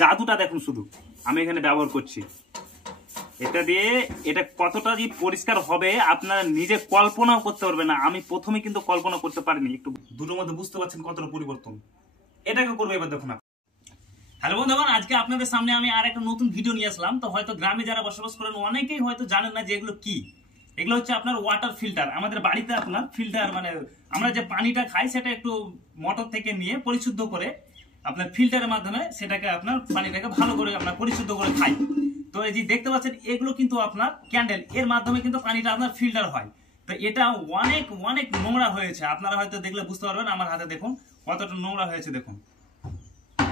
জাদুটা দেখুন শুধু আমি এখানে ব্যবহার করছি। এটা দিয়ে এটা কতটা যে পরিষ্কার হবে আপনারা নিজে কল্পনাও করতে পারবেন না। আমি প্রথমে কিন্তু কল্পনা করতে পারিনি। একটু দুটোর মধ্যে বুঝতে পারছেন কতটা পরিবর্তন। এটাকে করবে এবার দেখুন। হ্যালো বন্ধুগণ, আজকে আপনাদের সামনে আমি আর একটা নতুন ভিডিও নিয়ে আসলাম। তো হয়তো গ্রামে যারা বসবাস করেন অনেকেই হয়তো জানেন না যে এগুলো কি। এগুলো হচ্ছে আপনার ওয়াটার ফিল্টার। আমাদের বাড়িতে আপনার ফিল্টার মানে আমরা যে পানিটা খাই সেটা একটু মোটর থেকে নিয়ে পরিশুদ্ধ করে আপনার ফিল্টারের মাধ্যমে সেটাকে আপনার পানিটাকে ভালো করে আপনার পরিশুদ্ধ করে খাই। তো এই যে দেখতে পাচ্ছেন এগুলো কিন্তু আপনার ক্যান্ডেল, এর মাধ্যমে কিন্তু পানিটা আপনার ফিল্টার হয়। তো এটা অনেক অনেক নোংরা হয়েছে, আপনারা হয়তো দেখলে বুঝতে পারবেন। আমার হাতে দেখুন কতটা নোংরা হয়েছে দেখুন।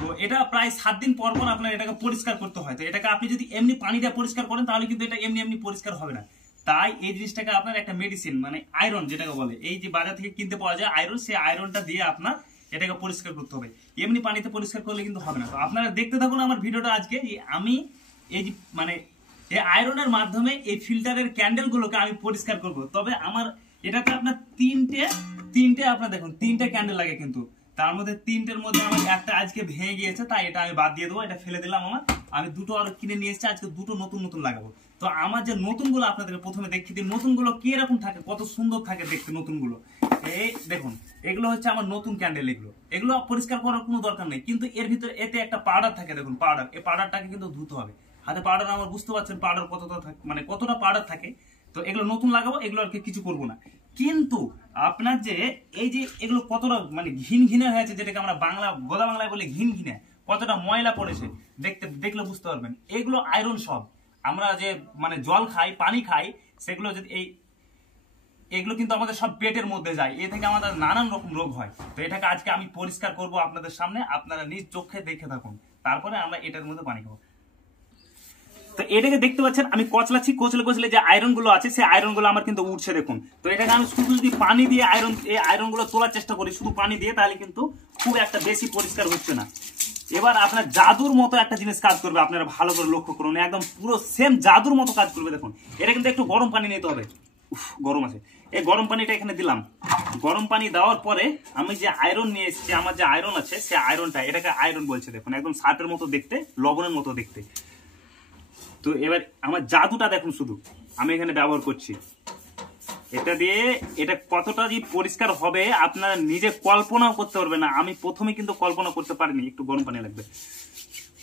তো এটা প্রায় 7 দিন পর পর আপনার এটাকে পরিষ্কার করতে হয়। তো এটাকে আপনি যদি এমনি পানি দিয়ে পরিষ্কার করেন তাহলে কিন্তু এটা এমনি এমনি পরিষ্কার হবে না। তাই এই জিনিসটাকে আপনার একটা মেডিসিন মানে আয়রন যেটাকে বলে, এই যে বাজার থেকে কিনতে পাওয়া যায় আয়রন, সেই আয়রনটা দিয়ে আপনার এটাকে পরিষ্কার করতে হবে। এমনি পানিতে পরিষ্কার করলে কিন্তু হবে না। তো আপনারা দেখতে থাকুন আমার ভিডিওটা আজকে। আমি এই যে মানে এই আয়রনের মাধ্যমে এই ফিল্টারের ক্যান্ডেলগুলোকে আমি পরিষ্কার করব। তবে আমার এটাতে আপনার তিনটে আপনার দেখুন 3টে ক্যান্ডেল লাগে, কিন্তু তার মধ্যে 3টের মধ্যে আমার একটা আজকে ভেঙে গিয়েছে, তাই এটা আমি বাদ দিয়ে দেবো, এটা ফেলে দিলাম। আমি দুটো আরো কিনে নিয়ে এসেছি, আজকে দুটো নতুন নতুন লাগাবো। তো আমার যে নতুনগুলো আপনাদেরকে প্রথমে দেখিয়ে দিই, নতুনগুলো কি এরকম থাকে, কত সুন্দর থাকে দেখতে নতুনগুলো। এই দেখুন এগুলো হচ্ছে আমার নতুন ক্যান্ডেল। এগুলো পরিষ্কার করার কোনো দরকার নেই, কিন্তু এর ভিতরে এতে একটা পাউডার থাকে দেখুন, পাউডার। এই পাউডারটাকে কিন্তু ধুতে হবে হাতে। পাউডার আমার বুঝতে পারছেন পাউডার কতটা থাকে, মানে কতটা পাউডার থাকে। তো এগুলো নতুন লাগাবো, এগুলো আর কিছু করবো না। কিন্তু আপনার যে এই যে এগুলো কতটা মানে ঘিন ঘিনে হয়েছে, যেটাকে আমরা গোদা বাংলায় বলি ঘিন ঘিনে, কতটা ময়লা পড়েছে দেখলে বুঝতে পারবেন। এগুলো আয়রন সব। আমরা যে মানে জল খাই, পানি খাই, সেগুলো যদি এগুলো কিন্তু আমাদের সব পেটের মধ্যে যায়, এ থেকে আমাদের নানান রকম রোগ হয়। তো এটাকে আজকে আমি পরিষ্কার করব আপনাদের সামনে, আপনারা নিজ চোখে দেখে থাকুন, তারপরে আমরা এটার মধ্যে পানি খাবো। তো এটাকে দেখতে পাচ্ছেন আমি কচলাচ্ছি, কচলে যে আয়রন গুলো আছে সেই আয়রন গুলো আমার কিন্তু উঠছে দেখুন। তো এটাকে আমি শুধু যদি পানি দিয়ে আয়রন গুলো তোলার চেষ্টা করি শুধু পানি দিয়ে, তাহলে কিন্তু খুব একটা বেশি পরিষ্কার হচ্ছে না। এবার আপনার জাদুর মতো একটা জিনিস কাজ করবে, আপনারা ভালো করে লক্ষ্য করুন, একদম পুরো সেম জাদুর মতো কাজ করবে দেখুন। এটা কিন্তু একটু গরম পানি নিতে হবে। গরম আছে, এই গরম পানিটা এখানে দিলাম। গরম পানি দেওয়ার পরে আমি যে আয়রন নিয়ে এসেছি, আমার যে আয়রন আছে সেই আয়রনটা, এটাকে আয়রন বলছে দেখুন, একদম সার্ফের মতো দেখতে, লবণের মতো দেখতে। তো এবার আমার জাদুটা দেখুন শুধু আমি এখানে ব্যবহার করছি। এটা দিয়ে এটা কতটা যে পরিষ্কার হবে আপনারা নিজে কল্পনাও করতে পারবেন না। আমি প্রথমে কিন্তু কল্পনা করতে পারিনি। একটু গরম পানি লাগবে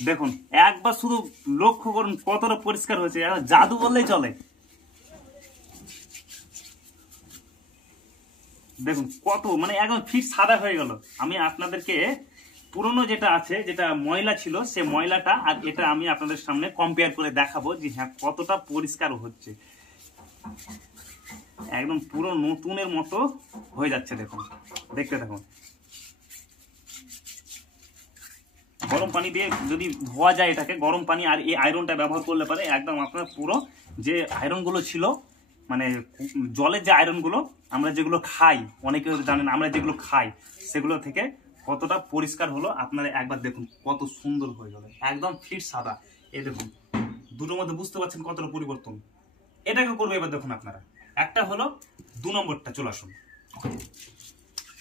দেখুন, একবার শুধু লক্ষ্য করুন কতটা পরিষ্কার হয়েছে, জাদু বললেই চলে। দেখুন কত মানে একদম ফিট সাদা হয়ে গেল। আমি আপনাদেরকে পুরনো যেটা আছে, যেটা ময়লা ছিল, সে ময়লাটা আর এটা আমি আপনাদের সামনে কম্পেয়ার করে দেখাবো যে হ্যাঁ কতটা পরিষ্কার হচ্ছে। একদম পুরো নতুনের মতো হয়ে যাচ্ছে দেখুন, দেখতে থাকুন। গরম পানি দিয়ে যদি ধোয়া যায় এটাকে, গরম পানি আর এই আয়রনটা ব্যবহার করলে পারে একদম আপনার পুরো যে আয়রন গুলো ছিল, মানে জলের যে আয়রন গুলো আমরা যেগুলো খাই, অনেকে জানেন আমরা যেগুলো খাই, সেগুলো থেকে কতটা পরিষ্কার হলো আপনারা একবার দেখুন, কত সুন্দর হয়ে গেল, একদম ফিট সাদা। এই দেখুন দুটোর মধ্যে বুঝতে পারছেন কতটা পরিবর্তন। এটাকে করবো এবার দেখুন আপনারা। একটা হলো 2 নম্বরটা, চলে আসুন।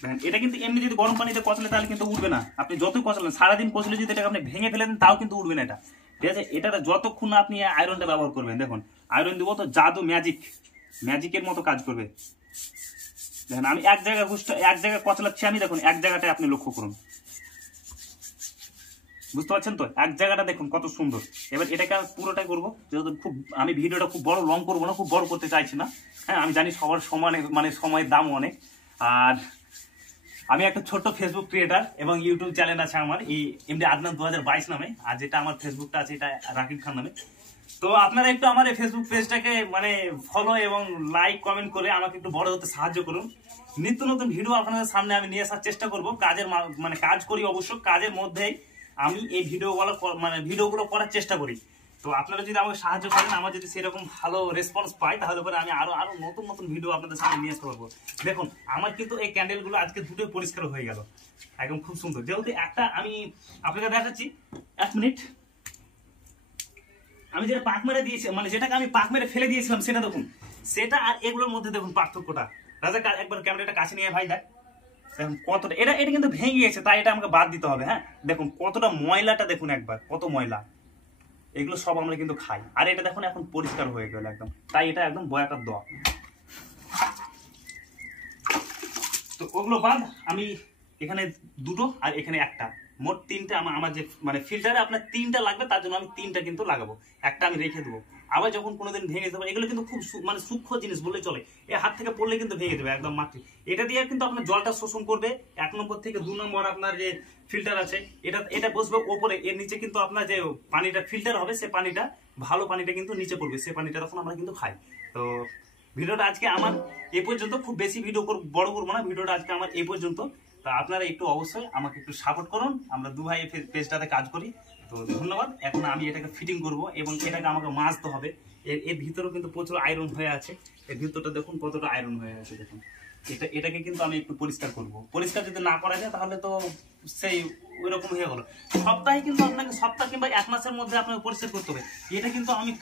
দেখেন এটা কিন্তু এমনি যদি গরম পানিতে কচলে তাহলে কিন্তু উঠবে না। আপনি যতই কচলেন, সারাদিন কচলে যদি এটাকে আপনি ভেঙে ফেলে দেন তাও কিন্তু উঠবে না এটা, ঠিক আছে। এটাতে যতক্ষণ আপনি আয়রনটা ব্যবহার করবেন, দেখুন আয়রন দিব তো জাদু ম্যাজিকের মতো কাজ করবে। দেখেন আমি এক জায়গায় কচলাচ্ছি, আমি দেখুন এক জায়গাটায় আপনি লক্ষ্য করুন, বুঝতে পারছেন তো, এক জায়গাটা দেখুন কত সুন্দর। এবার এটাকে আমি পুরোটাই করবো, যেহেতু আমি ভিডিওটা খুব বড় লং করবো না, খুব বড় করতে চাইছি না। হ্যাঁ আমি জানি সবার সমানে মানে সময়ের দাম অনেক, আর আমি একটা ছোট্ট ফেসবুক ক্রিয়েটার এবং ইউটিউব চ্যানেল আছে আমার, এই এমডি আদনান 2022 নামে, আর যেটা আমার ফেসবুকটা আছে এটা রাকিব খান নামে। তো আপনারা একটু আমার এই ফেসবুক পেজটাকে মানে ফলো এবং লাইক কমেন্ট করে আমাকে একটু বড় হতে সাহায্য করুন। নিত্য নতুন ভিডিও আপনাদের সামনে আমি নিয়ে আসার চেষ্টা করব। মানে কাজ করি অবশ্য, কাজের মধ্যেই আমি এই ভিডিওগুলো করার চেষ্টা করি। তো আপনারা যদি আমাকে সাহায্য করেন, আমার যদি সেরকম ভালো রেসপন্স পাই, তাহলে পরে আমি আরো নতুন নতুন ভিডিও আপনাদের সামনে নিয়ে আসতে পারবো। দেখুন আমার কিন্তু এই ক্যান্ডেলগুলো আজকে দুটোই পরিষ্কার হয়ে গেল, একদম খুব সুন্দর। যেহেতু একটা আমি আপনাকে দেখাচ্ছি, 1 মিনিট। আমি যেটা পাক মেরে দিয়েছি, মানে যেটাকে আমি পাক মেরে ফেলে দিয়েছিলাম, সেটা দেখুন, সেটা আর এগুলোর মধ্যে দেখুন পার্থক্যটা। রাজা একবার ক্যামেরাটা কাছে নিয়ে ভাই দেখ, দেখুন কতটা, এটা এটা কিন্তু ভেঙে গেছে, তাই এটা আমাকে বাদ দিতে হবে। হ্যাঁ দেখুন কতটা ময়লাটা, দেখুন একবার কত ময়লা, এগুলো সব আমরা কিন্তু খাই। আর এটা দেখুন এখন পরিষ্কার হয়ে গেল একদম, তাই এটা একদম বয়াকার দেওয়া। তো ওগুলো বাদ আমি এখানে দুটো আর এখানে একটা, মোট তিনটা। আমার যে মানে ফিল্টারে আপনার তিনটা লাগবে, তার জন্য আমি তিনটা কিন্তু লাগাবো, একটা আমি রেখে দেবো। আবার যখন কোনোদিন ভেঙে যাবে, এগুলো কিন্তু খুব মানে সূক্ষ্ম জিনিস বললে চলে, এ হাত থেকে পড়লে কিন্তু ভেঙে যাবে একদম মাটি। এটা দিয়ে কিন্তু আপনার জলটা শোষণ করবে 1 নম্বর থেকে 2 নম্বর। আপনার যে ফিল্টার আছে এটা এটা বসবে ওপরে, এর নিচে কিন্তু আপনার যে পানিটা ফিল্টার হবে, সে পানিটা ভালো পানিটা কিন্তু নিচে পড়বে, সে পানিটা তখন আমরা কিন্তু খাই। তো ভিডিওটা আজকে আমার এই পর্যন্ত, খুব বেশি ভিডিও বড় করবো না, ভিডিওটা আজকে আমার এই পর্যন্ত। তা আপনারা একটু অবশ্যই আমাকে একটু সাপোর্ট করুন, আমরা দু ভাই পেজটাতে কাজ করি। তো ধন্যবাদ। এখন আমি এটাকে ফিটিং করব এবং এটাকে আমাকে মাজতে হবে। এর ভিতরেও কিন্তু প্রচুর আয়রন হয়ে আছে, এর ভিতরটা দেখুন কতটা আয়রন হয়ে আছে দেখুন। এটাকে কিন্তু আমি একটু পরিষ্কার করব। পরিষ্কার যদি না করা যায় তাহলে তো সেই ওই রকম হয়ে গেল। সপ্তাহে কিন্তু আপনাকে, সপ্তাহ কিংবা 1 মাসের মধ্যে আপনাকে পরিষ্কার করতে হবে। এটা কিন্তু আমি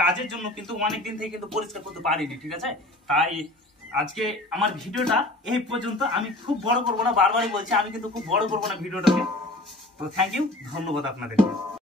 কাজের জন্য কিন্তু অনেক দিন থেকে কিন্তু পরিষ্কার করতে পারিনি, ঠিক আছে? তাই আজকে আমার ভিডিওটা এই পর্যন্ত। আমি খুব বড় করবো না, বারবারই বলছি, আমি কিন্তু খুব বড় করবো না ভিডিওটাকে। তো থ্যাংক ইউ, ধন্যবাদ আপনাদেরকে।